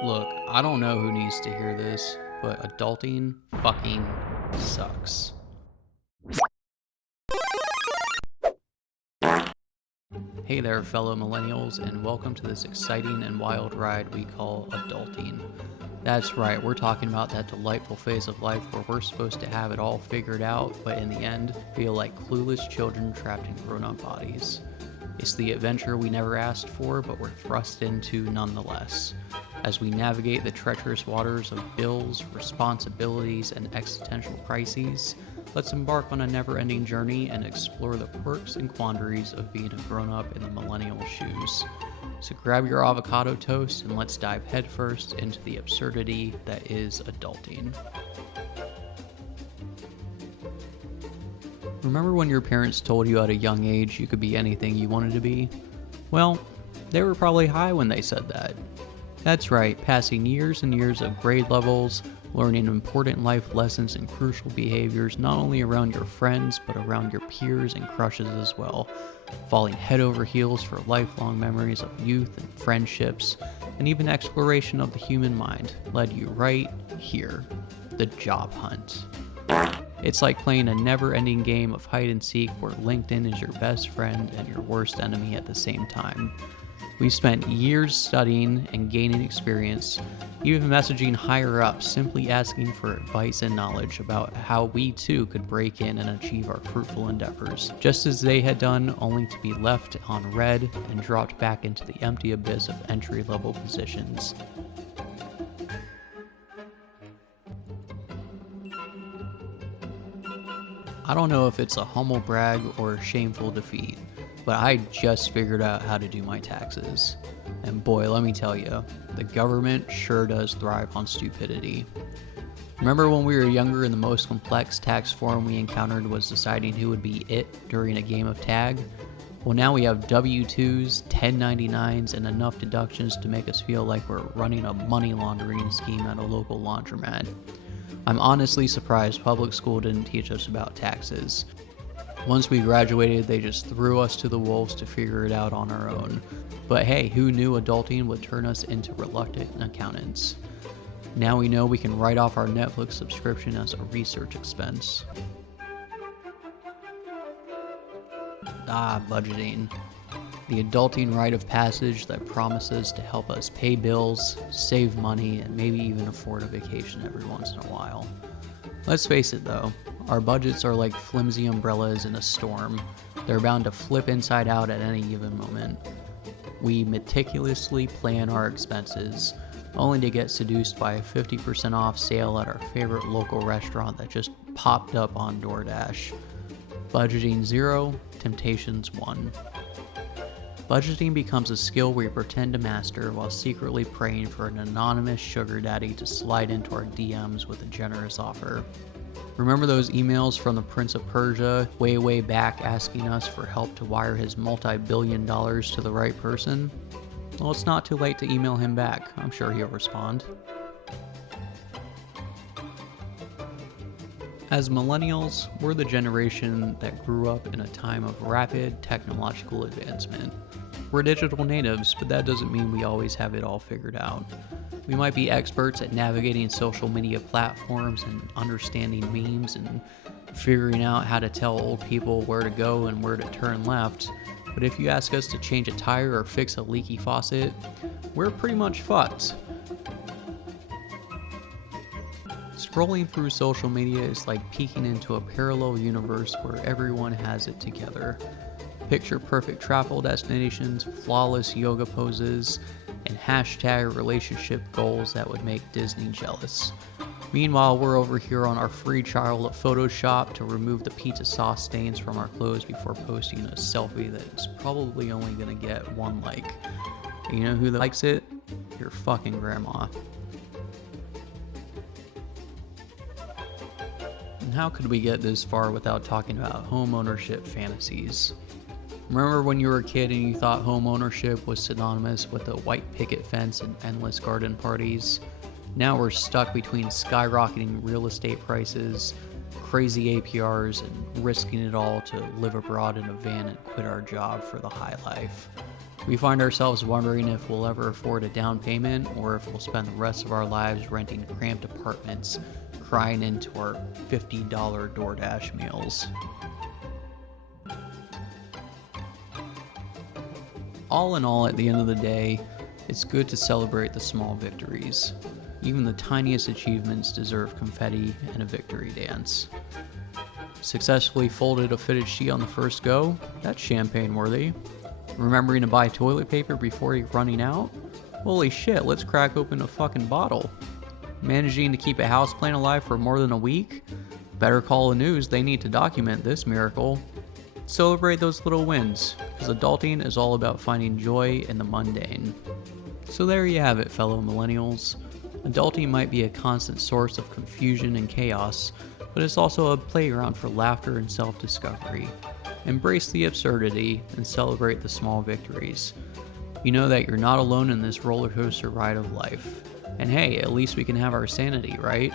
Look, I don't know who needs to hear this, but adulting fucking sucks. Hey there, fellow millennials, and welcome to this exciting and wild ride we call adulting. That's right, we're talking about that delightful phase of life where we're supposed to have it all figured out, but in the end, feel like clueless children trapped in grown-up bodies. It's the adventure we never asked for, but we're thrust into nonetheless. As we navigate the treacherous waters of bills, responsibilities, and existential crises, let's embark on a never-ending journey and explore the quirks and quandaries of being a grown-up in the millennial shoes. So grab your avocado toast and let's dive headfirst into the absurdity that is adulting. Remember when your parents told you at a young age you could be anything you wanted to be? Well, they were probably high when they said that. That's right, passing years and years of grade levels, learning important life lessons and crucial behaviors not only around your friends but around your peers and crushes as well, falling head over heels for lifelong memories of youth and friendships, and even exploration of the human mind led you right here, the job hunt. It's like playing a never-ending game of hide and seek where LinkedIn is your best friend and your worst enemy at the same time. We've spent years studying and gaining experience, even messaging higher up, simply asking for advice and knowledge about how we too could break in and achieve our fruitful endeavors, just as they had done, only to be left on red and dropped back into the empty abyss of entry-level positions. I don't know if it's a humble brag or a shameful defeat, but I just figured out how to do my taxes. And boy, let me tell you, the government sure does thrive on stupidity. Remember when we were younger and the most complex tax form we encountered was deciding who would be it during a game of tag? Well, now we have W-2s, 1099s, and enough deductions to make us feel like we're running a money laundering scheme at a local laundromat. I'm honestly surprised public school didn't teach us about taxes. Once we graduated, they just threw us to the wolves to figure it out on our own. But hey, who knew adulting would turn us into reluctant accountants? Now we know we can write off our Netflix subscription as a research expense. Budgeting. The adulting rite of passage that promises to help us pay bills, save money, and maybe even afford a vacation every once in a while. Let's face it though, our budgets are like flimsy umbrellas in a storm. They're bound to flip inside out at any given moment. We meticulously plan our expenses, only to get seduced by a 50% off sale at our favorite local restaurant that just popped up on DoorDash. Budgeting 0, temptations 1. Budgeting becomes a skill we pretend to master while secretly praying for an anonymous sugar daddy to slide into our DMs with a generous offer. Remember those emails from the Prince of Persia way back asking us for help to wire his multi-billion dollars to the right person? Well, it's not too late to email him back. I'm sure he'll respond. As millennials, we're the generation that grew up in a time of rapid technological advancement. We're digital natives, but that doesn't mean we always have it all figured out. We might be experts at navigating social media platforms and understanding memes and figuring out how to tell old people where to go and where to turn left, but if you ask us to change a tire or fix a leaky faucet, we're pretty much fucked. Scrolling through social media is like peeking into a parallel universe where everyone has it together. Picture perfect travel destinations, flawless yoga poses, and hashtag relationship goals that would make Disney jealous. Meanwhile, we're over here on our free trial of Photoshop to remove the pizza sauce stains from our clothes before posting a selfie that's probably only gonna get 1 like. And you know who likes it? Your fucking grandma. And how could we get this far without talking about home ownership fantasies? Remember when you were a kid and you thought home ownership was synonymous with a white picket fence and endless garden parties? Now we're stuck between skyrocketing real estate prices, crazy APRs, and risking it all to live abroad in a van and quit our job for the high life. We find ourselves wondering if we'll ever afford a down payment or if we'll spend the rest of our lives renting cramped apartments, crying into our $50 DoorDash meals. All in all, at the end of the day, it's good to celebrate the small victories. Even the tiniest achievements deserve confetti and a victory dance. Successfully folded a fitted sheet on the first go? That's champagne worthy. Remembering to buy toilet paper before you're running out? Holy shit, let's crack open a fucking bottle. Managing to keep a houseplant alive for more than a week? Better call the news, they need to document this miracle. Celebrate those little wins, because adulting is all about finding joy in the mundane. So there you have it, fellow millennials. Adulting might be a constant source of confusion and chaos, but it's also a playground for laughter and self-discovery. Embrace the absurdity and celebrate the small victories. You know that you're not alone in this roller coaster ride of life. And hey, at least we can have our sanity, right?